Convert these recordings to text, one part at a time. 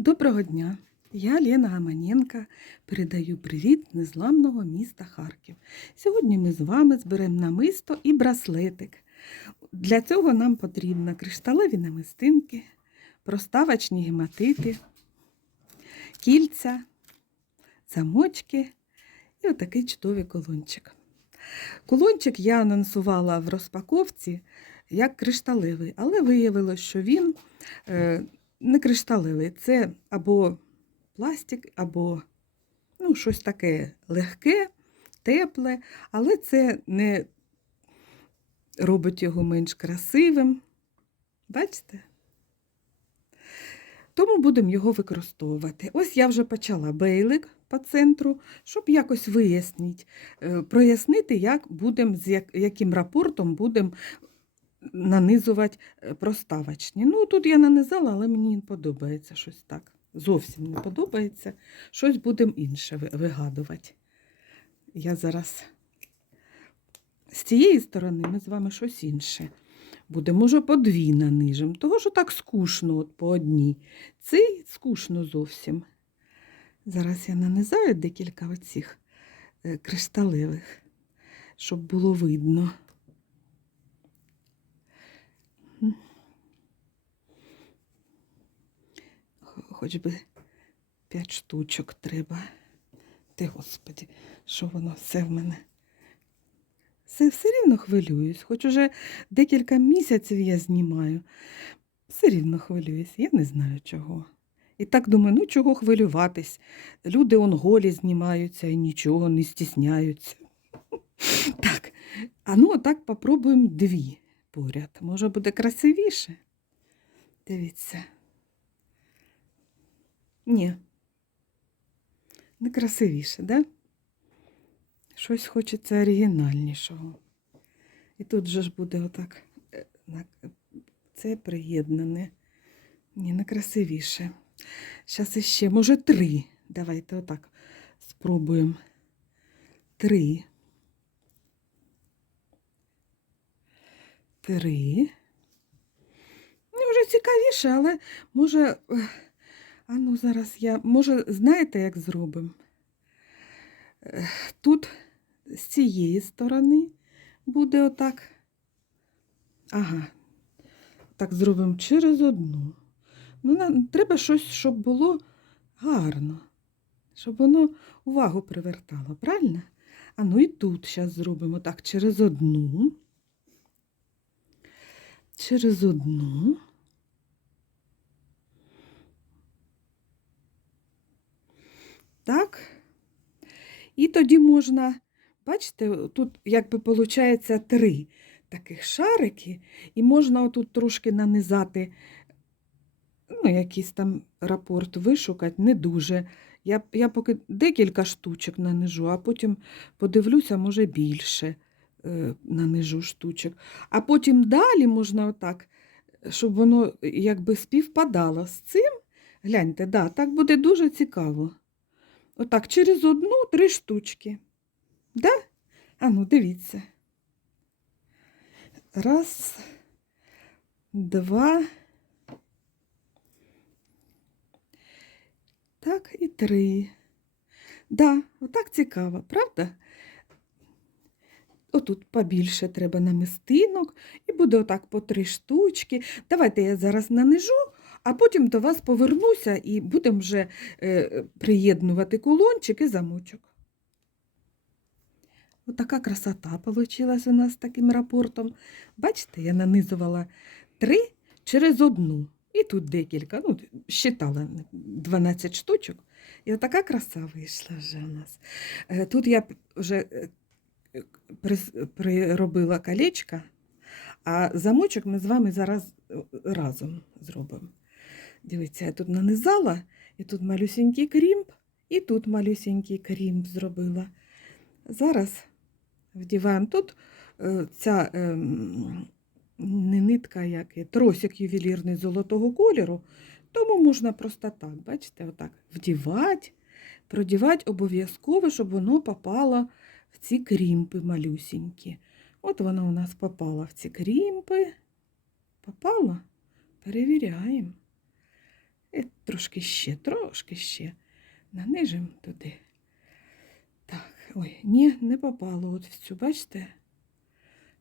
Доброго дня! Я Лена Гаманенка. Передаю привіт незламного міста Харків. Сьогодні ми з вами зберемо намисто і браслетик. Для цього нам потрібно кришталеві намистинки, проставочні гематити, кільця, замочки і отакий чудовий колончик. Колончик я анонсувала в розпаковці як кришталевий, але виявилося, що він е, не кришталевий. Це або пластик, або ну, щось таке легке, тепле, але це не робить його менш красивим. Бачите? Тому будемо його використовувати. Ось я вже почала бейлик по центру, щоб якось вияснити, е, прояснити, як будем, з яким рапортом будемо нанизувати е, проставочні. Ну, тут я нанизала, але мені подобається щось так. Зовсім не подобається. Щось будемо інше вигадувати. Я зараз з цієї сторони ми з вами щось інше. Буде, може, по дві нанижимо. Того, що так скучно от по одній. Цей скучно зовсім. Зараз я нанизаю декілька оцих е, кришталевих, щоб було видно. Хоч би п'ять штучок треба. Ти, Господі, що воно все в мене? Все, все рівно хвилююсь, хоч уже декілька місяців я знімаю. Все рівно хвилююсь, я не знаю чого. І так думаю, ну чого хвилюватись? Люди он голі знімаються і нічого не стісняються. Так, а ну так попробуємо дві поряд. Може буде красивіше? Дивіться. Ні. Не красивіше, да? Щось хочеться оригінальнішого. І тут же ж буде отак. е, Це приєднане. Ні, не красивіше. Зараз іще, може, три. Давайте отак спробуємо. Три. Три. Ну, вже цікавіше, але може. А ну зараз я. Може, знаєте, як зробимо? Тут з цієї сторони буде отак. Ага. Так зробимо через одну. Ну, на- треба щось, щоб було гарно, щоб воно увагу привертало, правильно? А ну і тут зараз зробимо так через одну. Через одну. Так. І тоді можна, бачите, тут якби виходить три таких шарики, і можна отут трошки нанизати, ну, якийсь там рапорт вишукати, не дуже. Я, я поки декілька штучок нанижу, а потім подивлюся, може більше е, нанижу штучок. А потім далі можна отак, щоб воно якби співпадало з цим. Гляньте, да, так буде дуже цікаво. Отак, через одну три штучки. Да? А ну, дивіться. Раз, два. Так, і три. Да, отак цікаво, правда? Отут побільше треба намистинок, і буде отак по три штучки. Давайте я зараз нанижу, а потім до вас повернуся і будемо вже е, приєднувати кулончик і замочок. Отака красота вийшла у нас таким рапортом. Бачите, я нанизувала три через одну. І тут декілька, ну, считала 12 штучок. І отака краса вийшла вже у нас. Е, Тут я вже е, приробила колечка, а замочок ми з вами зараз разом зробимо. Дивіться, я тут нанизала, і тут малюсенький крімп, і тут малюсенький крімп зробила. Зараз вдіваємо тут е, ця ем, не нитка, як є, тросик ювелірний золотого кольору, тому можна просто так, бачите, отак вдівати, продівати обов'язково, щоб воно попало в ці крімпи малюсенькі. От воно у нас попало в ці крімпи. Попало? Перевіряємо. І трошки ще, трошки ще. Нанижимо туди. Так, ой, ні, не попало от в цю, бачите?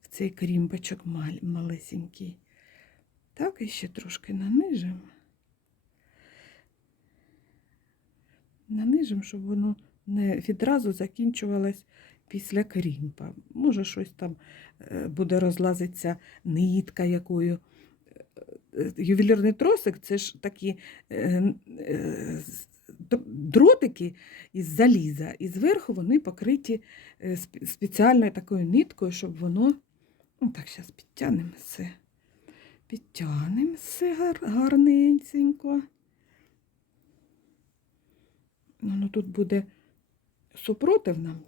В цей крімбочок малесенький. Так, і ще трошки нанижимо. Нанижимо, щоб воно не відразу закінчувалось після крімпа. Може, щось там е, буде розлазитися нитка якою. Ювелірний тросик це ж такі е, е, дротики із заліза, і зверху вони покриті е, спеціальною такою ниткою, щоб воно. Ну, так, зараз підтягнемо все. Підтягнемо все гар, гарненько. Ну, ну, тут буде супротив нам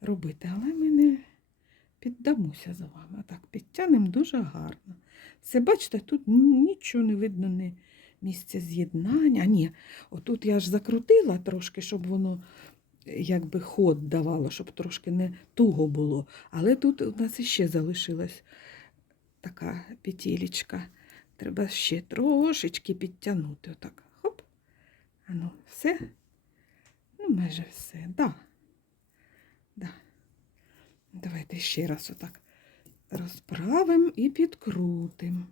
робити, але ми не піддамося за вами. Так, підтягнемо дуже гарно. Все, бачите, тут нічого не видно, не місця з'єднання. А ні, отут я ж закрутила трошки, щоб воно якби ход давало, щоб трошки не туго було. Але тут у нас іще залишилась така петелечка. Треба ще трошечки підтягнути. Отак. Хоп. А ну, все. Ну, майже все. Да. Да. Давайте ще раз отак розправимо і підкрутимо,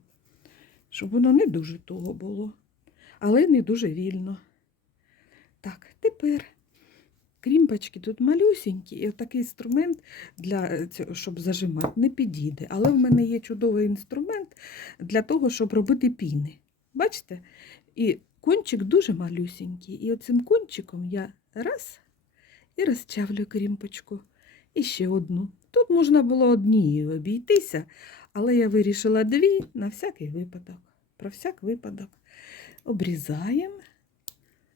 щоб воно не дуже туго було, але не дуже вільно. Так, тепер крімпочки тут малюсінькі, і такий інструмент для цього, щоб зажимати, не підійде. Але в мене є чудовий інструмент для того, щоб робити піни. Бачите? І кончик дуже малюсінький. І оцим кончиком я раз і розчавлю крімпочку. І ще одну. Тут можна було однією обійтися, але я вирішила дві на всякий випадок. Про всяк випадок. Обрізаємо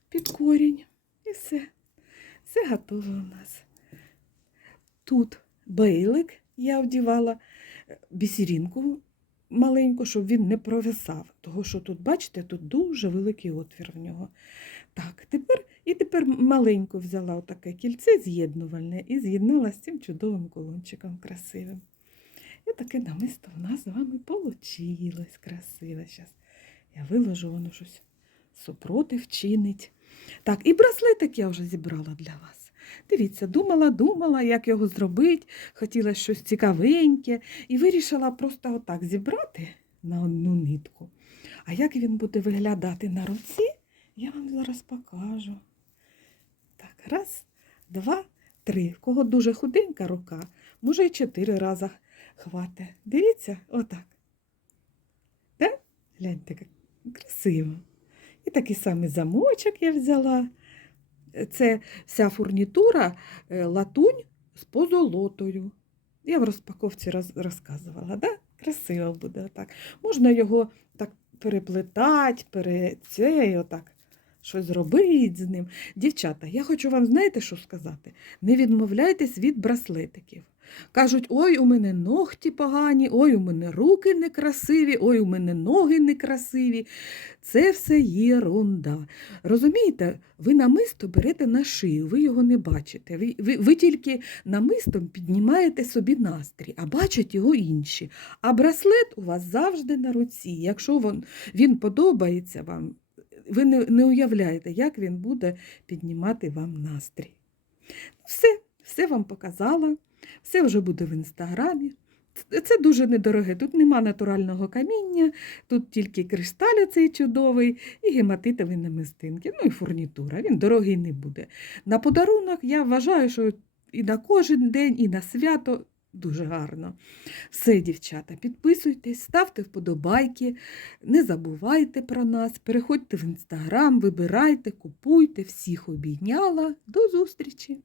під корінь і все. Все готово у нас. Тут бейлик я вдівала, е, бісерінку маленьку, щоб він не провисав. Того, що тут, бачите, тут дуже великий отвір в нього. Так, тепер і тепер маленько взяла отаке кільце з'єднувальне і з'єднала з цим чудовим колончиком красивим. І таке намисто в нас з вами вийшло красиве. Зараз я виложу, воно щось супротив чинить. Так, і браслетик я вже зібрала для вас. Дивіться, думала, думала, як його зробити, хотіла щось цікавеньке, і вирішила просто отак зібрати на одну нитку. А як він буде виглядати на руці, я вам зараз покажу. Так, раз, два, три. В кого дуже худенька рука, може і чотири рази хватить. Дивіться, отак. Да? Гляньте, як красиво. І такий самий замочок я взяла. Це вся фурнітура е, латунь з позолотою. Я в розпаковці роз, розказувала, да? красиво буде отак. Можна його так переплетати, пере... це, отак щось зробити з ним. Дівчата, я хочу вам, знаєте, що сказати? Не відмовляйтесь від браслетиків. Кажуть, ой, у мене ногті погані, ой, у мене руки некрасиві, ой, у мене ноги некрасиві. Це все єрунда. Розумієте, ви намисто берете на шию, ви його не бачите. Ви, ви, ви тільки намистом піднімаєте собі настрій, а бачать його інші. А браслет у вас завжди на руці. Якщо він, він подобається вам, ви не, не уявляєте, як він буде піднімати вам настрій. Все, все вам показала, все вже буде в інстаграмі. Це- дуже недороге. Тут нема натурального каміння, тут тільки кришталь цей чудовий і гематитові намистинки, ну і фурнітура. Він дорогий не буде. На подарунок я вважаю, що і на кожен день, і на свято дуже гарно. Все, дівчата, підписуйтесь, ставте вподобайки, не забувайте про нас, переходьте в інстаграм, вибирайте, купуйте, всіх обійняла. До зустрічі!